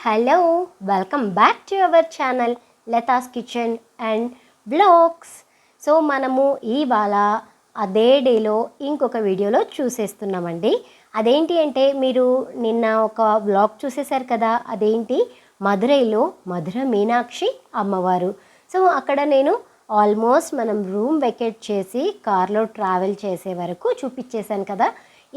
Hello welcome back to our channel Latha's kitchen and blogs. So మనము ఇవాళ అదే డేలో ఇంకొక వీడియోలో చూసేస్తున్నామండి. అదేంటి అంటే మీరు నిన్న ఒక బ్లాగ్ చూసేశారు కదా, అదేంటి మదురైలో మధుర మీనాక్షి అమ్మవారు. సో అక్కడ నేను ఆల్మోస్ట్ మనం రూమ్ వెకేట్ చేసి కార్లో ట్రావెల్ చేసే వరకు చూపించేశాను కదా.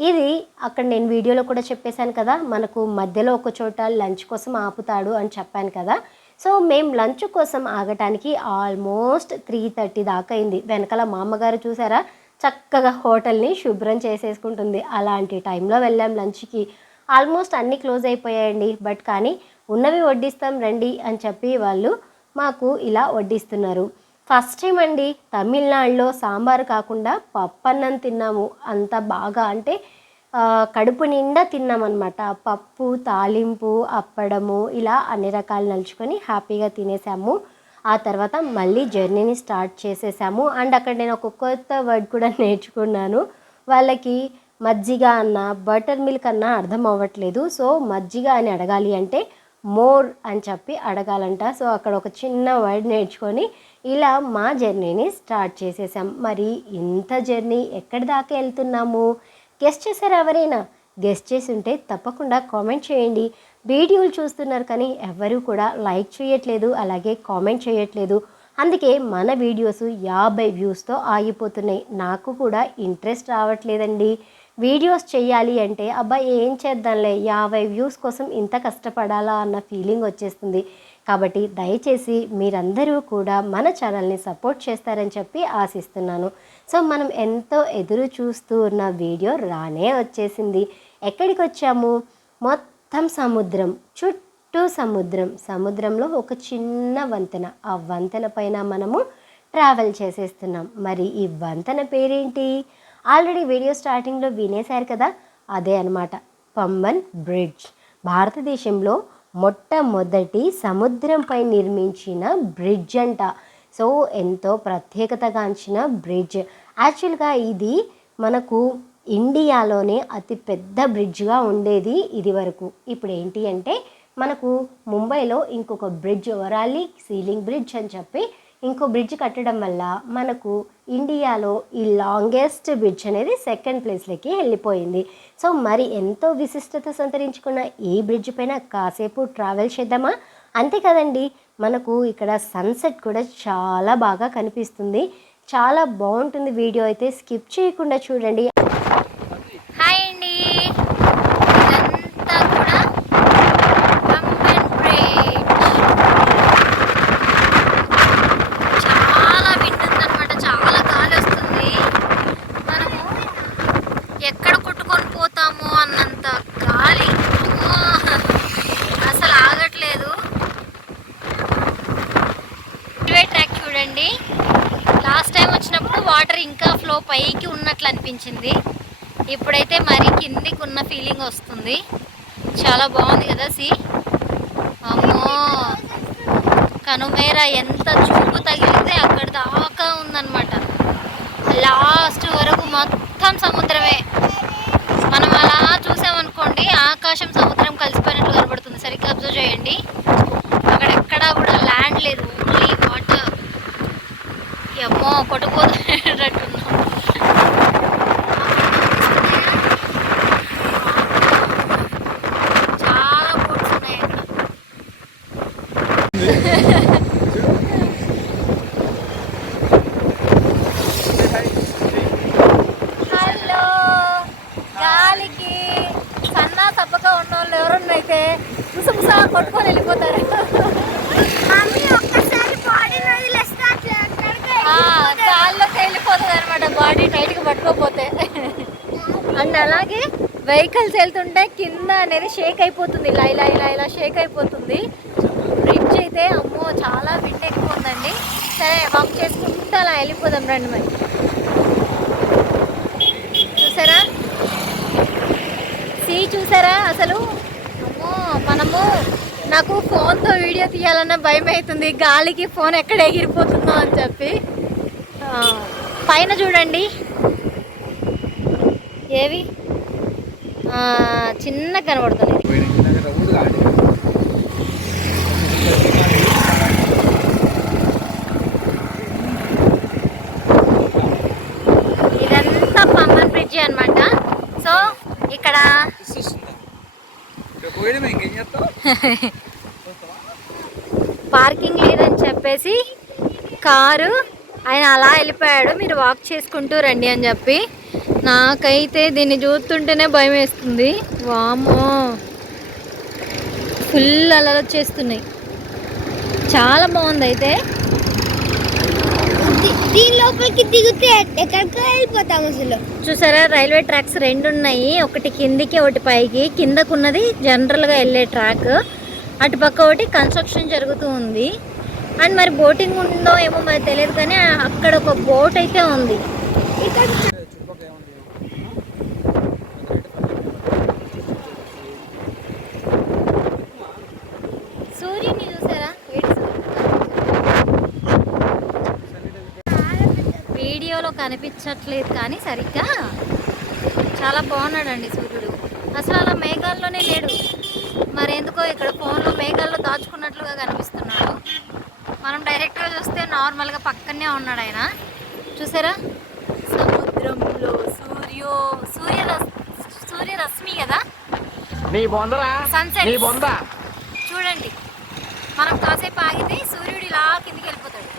ఇది అక్కడ నేను వీడియోలో కూడా చెప్పేశాను కదా, మనకు మధ్యలో ఒక చోట లంచ్ కోసం ఆపుతాడు అని చెప్పాను కదా. సో మేము లంచ్ కోసం ఆగటానికి ఆల్మోస్ట్ 3:30 దాకా అయింది. వెనకాల మా అమ్మగారు చూసారా, చక్కగా హోటల్ని శుభ్రం చేసేసుకుంటుంది. అలాంటి టైంలో వెళ్ళాం లంచ్కి. ఆల్మోస్ట్ అన్నీ క్లోజ్ అయిపోయాయండి. బట్ కానీ ఉన్నవి వడ్డిస్తాం రండి అని చెప్పి వాళ్ళు మాకు ఇలా వడ్డిస్తున్నారు. ఫస్ట్ టైం అండి తమిళనాడులో సాంబారు కాకుండా పప్పన్నం తిన్నాము. అంత బాగా అంటే కడుపు నిండా తిన్నామన్నమాట. పప్పు, తాలింపు, అప్పడము ఇలా అన్ని రకాలు నలుచుకొని హ్యాపీగా తినేసాము. ఆ తర్వాత మళ్ళీ జర్నీని స్టార్ట్ చేసేసాము. అండ్ అక్కడ నేను ఒక కొత్త వర్డ్ కూడా నేర్చుకున్నాను. వాళ్ళకి మజ్జిగ అన్న బటర్ మిల్క్ అన్న అర్థం అవ్వట్లేదు. సో మజ్జిగ అని అడగాలి అంటే మోర్ అని చెప్పి అడగాలంట. సో అక్కడ ఒక చిన్న వర్డ్ నేర్చుకొని ఇలా మా జర్నీని స్టార్ట్ చేసేసాం. మరి ఇంత జర్నీ ఎక్కడి దాకా వెళ్తున్నాము గెస్ట్ చేశారు ఎవరైనా? గెస్ట్ చేసి ఉంటే తప్పకుండా కామెంట్ చేయండి. వీడియోలు చూస్తున్నారు కానీ ఎవరు కూడా లైక్ చేయట్లేదు, అలాగే కామెంట్ చేయట్లేదు. అందుకే మన వీడియోస్ 50 వ్యూస్తో ఆగిపోతున్నాయి. నాకు కూడా ఇంట్రెస్ట్ రావట్లేదండి. వీడియోస్ చేయాలి అంటే అబ్బా ఏం చేద్దాంలే, 50 వ్యూస్ కోసం ఇంత కష్టపడాలా అన్న ఫీలింగ్ వచ్చేస్తుంది. కాబట్టి దయచేసి మీరందరూ కూడా మన ఛానల్ని సపోర్ట్ చేస్తారని చెప్పి ఆశిస్తున్నాను. సో మనం ఎంతో ఎదురు చూస్తూ ఉన్న వీడియో రానే వచ్చేసింది. ఎక్కడికి వచ్చాము? మొత్తం సముద్రం, చుట్టూ సముద్రం, సముద్రంలో ఒక చిన్న వంతెన, ఆ వంతెన పైన మనము ట్రావెల్ చేసేస్తున్నాం. మరి ఈ వంతెన పేరేంటి? ఆల్రెడీ వీడియో స్టార్టింగ్లో వినేశారు కదా, అదే అనమాట పంబన్ బ్రిడ్జ్. భారతదేశంలో మొట్టమొదటి సముద్రంపై నిర్మించిన బ్రిడ్జ్ అంట. సో ఎంతో ప్రత్యేకతగాంచిన బ్రిడ్జ్. యాక్చువల్గా ఇది మనకు ఇండియాలోనే అతి పెద్ద బ్రిడ్జ్గా ఉండేది ఇది వరకు. ఇప్పుడు ఏంటి అంటే మనకు ముంబైలో ఇంకొక బ్రిడ్జ్, వరాలి సీలింగ్ బ్రిడ్జ్ అని చెప్పి ఇంకో బ్రిడ్జ్ కట్టడం వల్ల మనకు ఇండియాలో ఈ లాంగెస్ట్ బ్రిడ్జ్ అనేది సెకండ్ ప్లేస్లోకి వెళ్ళిపోయింది. సో మరి ఎంతో విశిష్టత సంతరించుకున్న ఈ బ్రిడ్జ్ పైన కాసేపు ట్రావెల్ చేద్దామా? అంతే కదండి, మనకు ఇక్కడ సన్సెట్ కూడా చాలా బాగా కనిపిస్తుంది. చాలా బాగుంటుంది. వీడియో అయితే స్కిప్ చేయకుండా చూడండి. హాయ్ అండి, ఇదంతా కూడా పంబన్ బ్రిడ్జ్. చాలా విండ్ ఉందన్నమాట, చాలా గాలి వస్తుంది. మనము ఎక్కడ కొట్టుకొని పోతామో అన్నంత గాలి, అసలు ఆగట్లేదు. రైల్వే ట్రాక్ చూడండి, లాస్ట్ టైం వచ్చినప్పుడు వాటర్ ఇంకా ఫ్లో పైకి ఉన్నట్లు అనిపించింది. ఇప్పుడైతే మరీ కిందికి ఉన్న ఫీలింగ్ వస్తుంది. చాలా బాగుంది కదా. అమ్మో, కనుమేర ఎంత చూపు తగిలితే అక్కడ దాకా ఉందన్నమాట. లాస్ట్ వరకు మొత్తం సముద్రమే. మనం అలా చూసామనుకోండి, ఆకాశం సముద్రం కలిసిపోయినట్లు కనబడుతుంది. సరిగ్గా అబ్జర్వ్ చేయండి, అక్కడెక్కడా కూడా ల్యాండ్ లేదు, ఓన్లీ వాటర్. అమ్మో, కొట్టుకోదట్టున్నాం. చాలా బోట్స్ ఉన్నాయి అక్కడ. హలో, గాలికి సన్నా సబ్బగా ఉన్న వాళ్ళు ఎవరన్నైతే ముసముసా కొట్టుకొని వెళ్ళిపోతారు. గాల్లోకి వెళ్ళిపోతుంది అనమాట బాడీ టైట్గా పట్టుకోపోతే. అండ్ అలాగే వెహికల్స్ వెళ్తుంటే కింద అనేది షేక్ అయిపోతుంది, ఇలా ఇలా ఇలా ఇలా షేక్ అయిపోతుంది. బ్రిడ్జ్ అయితే అమ్మో చాలా విండ్ ఎక్కువ ఉందండి. సరే వాక్ చేసుకుంటూ అలా వెళ్ళిపోదాం రండి. మరి చూసారా, చూసారా అసలు? అమ్మో, మనము నాకు ఫోన్తో వీడియో తీయాలన్న భయం అవుతుంది, గాలికి ఫోన్ ఎక్కడ ఎగిరిపోతుందో అని చెప్పి. పైన చూడండి, ఏవి చిన్న కనబడుతుంది. పార్కింగ్ లేదని చెప్పేసి కారు ఆయన అలా వెళ్ళిపోయాడు, మీరు వాక్ చేసుకుంటూ రండి అని చెప్పి. నాకైతే దీన్ని చూస్తుంటేనే భయం వేస్తుంది. వామ్మో, ఫుల్ అలలు వచ్చేస్తున్నాయి. చాలా బాగుంది. అయితే దీని లోపలికి దిగితే ఎక్కడికి వెళ్ళిపోతాం అసలు. చూసారా, రైల్వే ట్రాక్స్ 2 ఉన్నాయి, ఒకటి కిందికి ఒకటి పైకి. కిందకున్నది జనరల్గా వెళ్ళే ట్రాక్, అటుపక్క ఒకటి కన్స్ట్రక్షన్ జరుగుతూ ఉంది. అండ్ మరి బోటింగ్ ఉందో ఏమో మరి తెలియదు, కానీ అక్కడ ఒక బోట్ అయితే ఉంది. సూర్యుని చూసారా, వీడియోలో కనిపించట్లేదు కానీ సరిగ్గా చాలా బాగున్నాడండి సూర్యుడు. అసలు అలా మేఘాల్లోనే లేడు, మరి ఎందుకో ఇక్కడ ఫోన్లో మేఘాల్లో దాచుకున్నట్లుగా కనిపిస్తున్నాడు. మనం డైరెక్ట్గా చూస్తే నార్మల్గా పక్కనే ఉన్నాడు ఆయన. చూసారా, సముద్రంలో సూర్యరశ్మి కదా, సన్సెట్ చూడండి. మనం కాసేపు ఆగితే సూర్యుడు ఇలా కిందికి వెళ్ళిపోతాడు.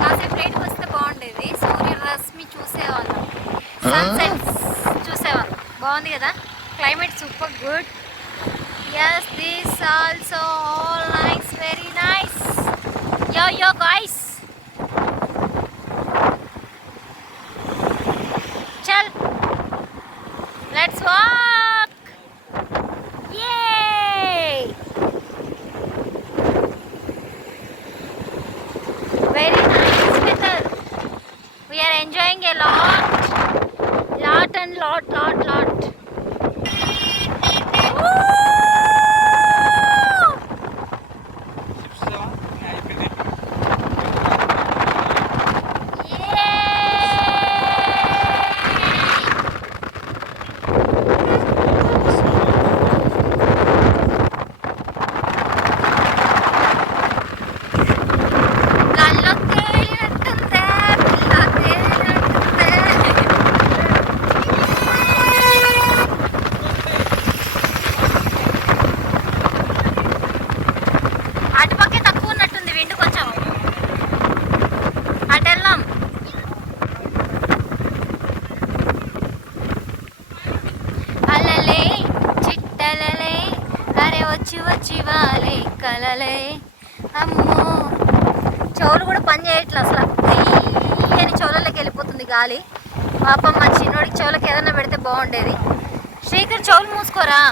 కాసేపు లేట్కి వస్తే బాగుండేది, సూర్యరశ్మి చూసేవాళ్ళం, సన్సెట్ చూసేవాళ్ళం. బాగుంది కదా, climate super good. Yes, this also all nice, very nice. Yo guys, chal, let's walk. Yay, very nice weather. We are enjoying a lot and lot. చివాలే కలలే. అమ్మో, చెవులు కూడా పని చేయట్లే అసలు, అని చెవులలోకి వెళ్ళిపోతుంది గాలి. పాపం మా చిన్నోడికి చెవులకి ఏదైనా పెడితే బాగుండేది. శ్రీకర్, చెవులు మూసుకోరా.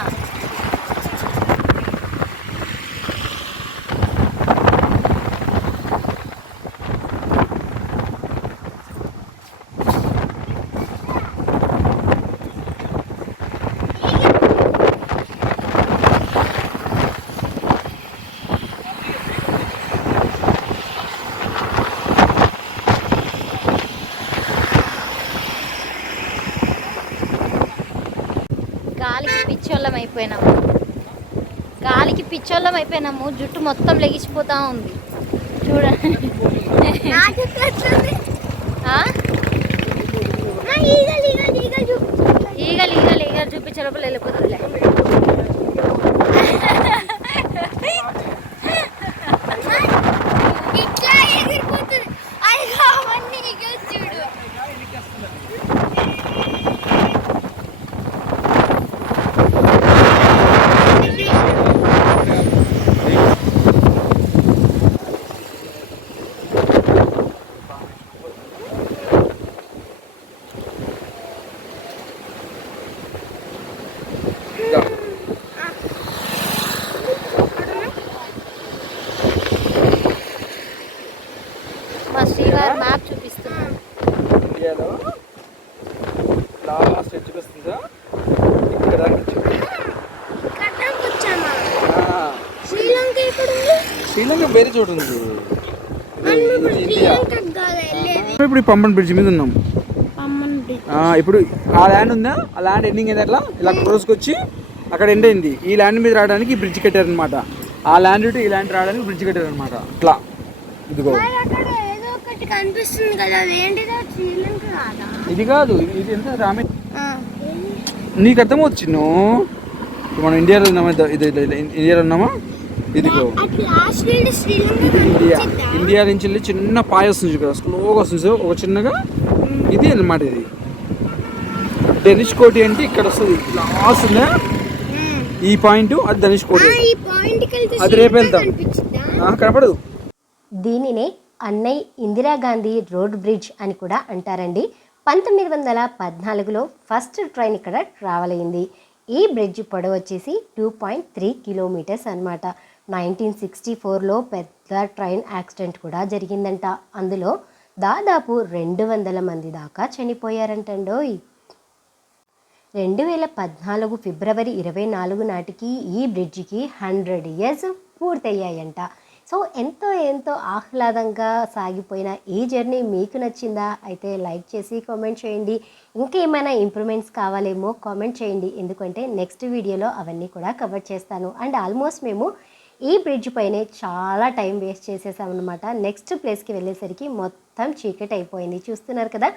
గాలికి పిచ్చోళ్ళం అయిపోయినాము. జుట్టు మొత్తం లెగిసిపోతా ఉంది చూడండి. ఈగలు చూపించే లోపల వెళ్ళిపోతుంది. మా శ్రీవారు మ్యాప్ చూపిస్తున్నారు. శ్రీలంక వేరే చోటు ఉంది. ఇప్పుడు పంబన్ బ్రిడ్జ్ మీద ఉన్నాం. ఇప్పుడు ఆ ల్యాండ్ ఉందా, ఆ ల్యాండ్ ఎండింగ్ అయింది. అట్లా ఇలా క్రోస్కి వచ్చి అక్కడ ఎండ్ అయింది. ఈ ల్యాండ్ మీద రావడానికి బ్రిడ్జ్ కట్టారనమాట. ఆ ల్యాండ్ ఈ ల్యాండ్ రావడానికి బ్రిడ్జ్ కట్టారనమాట. అట్లా ఇదిగో ఇది కాదు, ఇది ఎంత రామే, నీకు అర్థమవుతుంది. మనం ఇండియాలో ఉన్నామా? ఇది ఇండియాలో ఉన్నామా? ఇదిగో ఇండియా నుంచి వెళ్ళి చిన్న పాయ వస్తుంది కదా, స్లోగా వస్తుంది ఒక చిన్నగా. ఇది అన్నమాట. ఇది ధనుష్ కోటి అంటే ఇక్కడ వస్తుంది లాస్ట్ ఉందా ఈ పాయింట్, అది ధనుష్ కోటి. అది రేపు వెళ్తాం, కనపడదు. దీనినే అన్నయ్య ఇందిరాగాంధీ రోడ్ బ్రిడ్జ్ అని కూడా అంటారండి. 1914లో ఫస్ట్ ట్రైన్ ఇక్కడ ట్రావెల్ అయింది. ఈ బ్రిడ్జ్ పొడవు వచ్చేసి 2.3 కిలోమీటర్స్ అనమాట. 1964లో పెద్ద ట్రైన్ యాక్సిడెంట్ కూడా జరిగిందంట. అందులో దాదాపు 200 మంది దాకా చనిపోయారంటండోయ్. 2014 ఫిబ్రవరి 24 నాటికి ఈ బ్రిడ్జికి 100 ఇయర్స్ పూర్తయ్యాయంట. సో ఎంతో ఆహ్లాదంగా సాగిపోయిన ఈ జర్నీ మీకు నచ్చిందా? అయితే లైక్ చేసి కామెంట్ చేయండి. ఇంకేమైనా ఇంప్రూవ్మెంట్స్ కావాలేమో కామెంట్ చేయండి, ఎందుకంటే నెక్స్ట్ వీడియోలో అవన్నీ కూడా కవర్ చేస్తాను. అండ్ ఆల్మోస్ట్ మేము ఈ బ్రిడ్జ్ పైనే చాలా టైం వేస్ట్ చేసేసామన్నమాట. నెక్స్ట్ ప్లేస్కి వెళ్ళేసరికి మొత్తం చీకటి అయిపోయింది. చూస్తున్నారు కదా,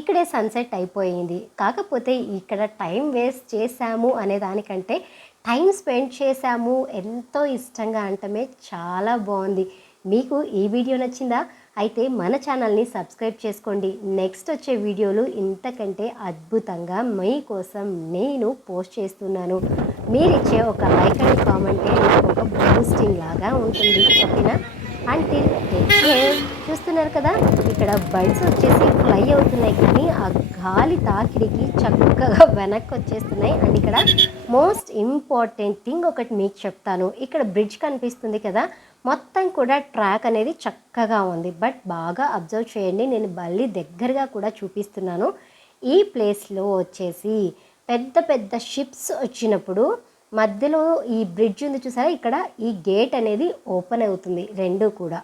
ఇక్కడే సన్సెట్ అయిపోయింది. కాకపోతే ఇక్కడ టైం వేస్ట్ చేశాము అనే దానికంటే టైం స్పెండ్ చేశాము, ఎంతో ఇష్టంగా అంటమే చాలా బాగుంది. మీకు ఈ వీడియో నచ్చిందా? అయితే మన ఛానల్ని సబ్స్క్రైబ్ చేసుకోండి. నెక్స్ట్ వచ్చే వీడియోలు ఇంతకంటే అద్భుతంగా మీకోసం నేను పోస్ట్ చేస్తున్నాను. మీరిచ్చే ఒక లైక్ అండ్ కామెంటే నాకు ఒక బూస్టింగ్ లాగా ఉంటుంది. ఓకేనా? అంటే చూస్తున్నారు కదా, ఇక్కడ బర్డ్స్ వచ్చేసి ఫ్లై అవుతున్నాయి, కానీ ఆ గాలి తాకిడికి చక్కగా వెనక్కి వచ్చేస్తున్నాయి. అండ్ ఇక్కడ మోస్ట్ ఇంపార్టెంట్ థింగ్ ఒకటి మీకు చెప్తాను. ఇక్కడ బ్రిడ్జ్ కనిపిస్తుంది కదా, మొత్తం కూడా ట్రాక్ అనేది చక్కగా ఉంది. బట్ బాగా అబ్జర్వ్ చేయండి, నేను మళ్ళీ దగ్గరగా కూడా చూపిస్తున్నాను. ఈ ప్లేస్లో వచ్చేసి పెద్ద షిప్స్ వచ్చినప్పుడు మధ్యలో ఈ బ్రిడ్జ్ ఉంది చూసారా, ఇక్కడ ఈ గేట్ అనేది ఓపెన్ అవుతుంది. రెండు కూడా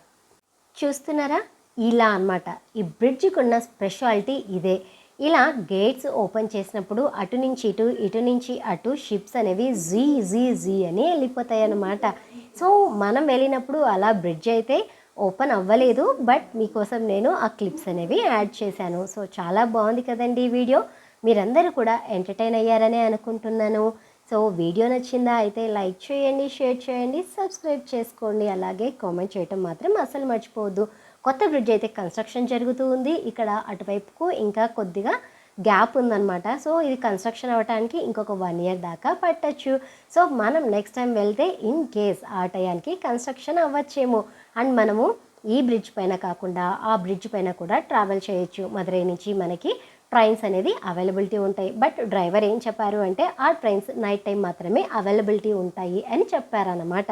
చూస్తున్నారా, ఇలా అన్నమాట. ఈ బ్రిడ్జ్కి ఉన్న స్పెషాలిటీ ఇదే. ఇలా గేట్స్ ఓపెన్ చేసినప్పుడు అటు నుంచి ఇటు, ఇటు నుంచి అటు షిప్స్ అనేవి జీ అని వెళ్ళిపోతాయి అన్నమాట. సో మనం వెళ్ళినప్పుడు అలా బ్రిడ్జ్ అయితే ఓపెన్ అవ్వలేదు, బట్ మీకోసం నేను ఆ క్లిప్స్ అనేవి యాడ్ చేశాను. సో చాలా బాగుంది కదండి ఈ వీడియో. మీరందరూ కూడా ఎంటర్టైన్ అయ్యారనే అనుకుంటున్నాను. సో వీడియో నచ్చిందా? అయితే లైక్ చేయండి, షేర్ చేయండి, సబ్స్క్రైబ్ చేసుకోండి. అలాగే కామెంట్ చేయటం మాత్రం అసలు మర్చిపోవద్దు. కొత్త బ్రిడ్జ్ అయితే కన్స్ట్రక్షన్ జరుగుతూ ఉంది. ఇక్కడ అటువైపుకు ఇంకా కొద్దిగా గ్యాప్ ఉందన్నమాట. సో ఇది కన్స్ట్రక్షన్ అవ్వడానికి ఇంకొక 1 ఇయర్ దాకా పట్టచ్చు. సో మనం నెక్స్ట్ టైం వెళ్తే ఇన్ కేస్ ఆ టయానికి కన్స్ట్రక్షన్ అవ్వచ్చేమో. అండ్ మనము ఈ బ్రిడ్జ్ పైన కాకుండా ఆ బ్రిడ్జ్ పైన కూడా ట్రావెల్ చేయొచ్చు. మదురై నుంచి మనకి ట్రైన్స్ అనేది అవైలబిలిటీ ఉంటాయి. బట్ డ్రైవర్ ఏం చెప్పారు అంటే ఆ ట్రైన్స్ నైట్ టైం మాత్రమే అవైలబిలిటీ ఉంటాయి అని చెప్పారన్నమాట.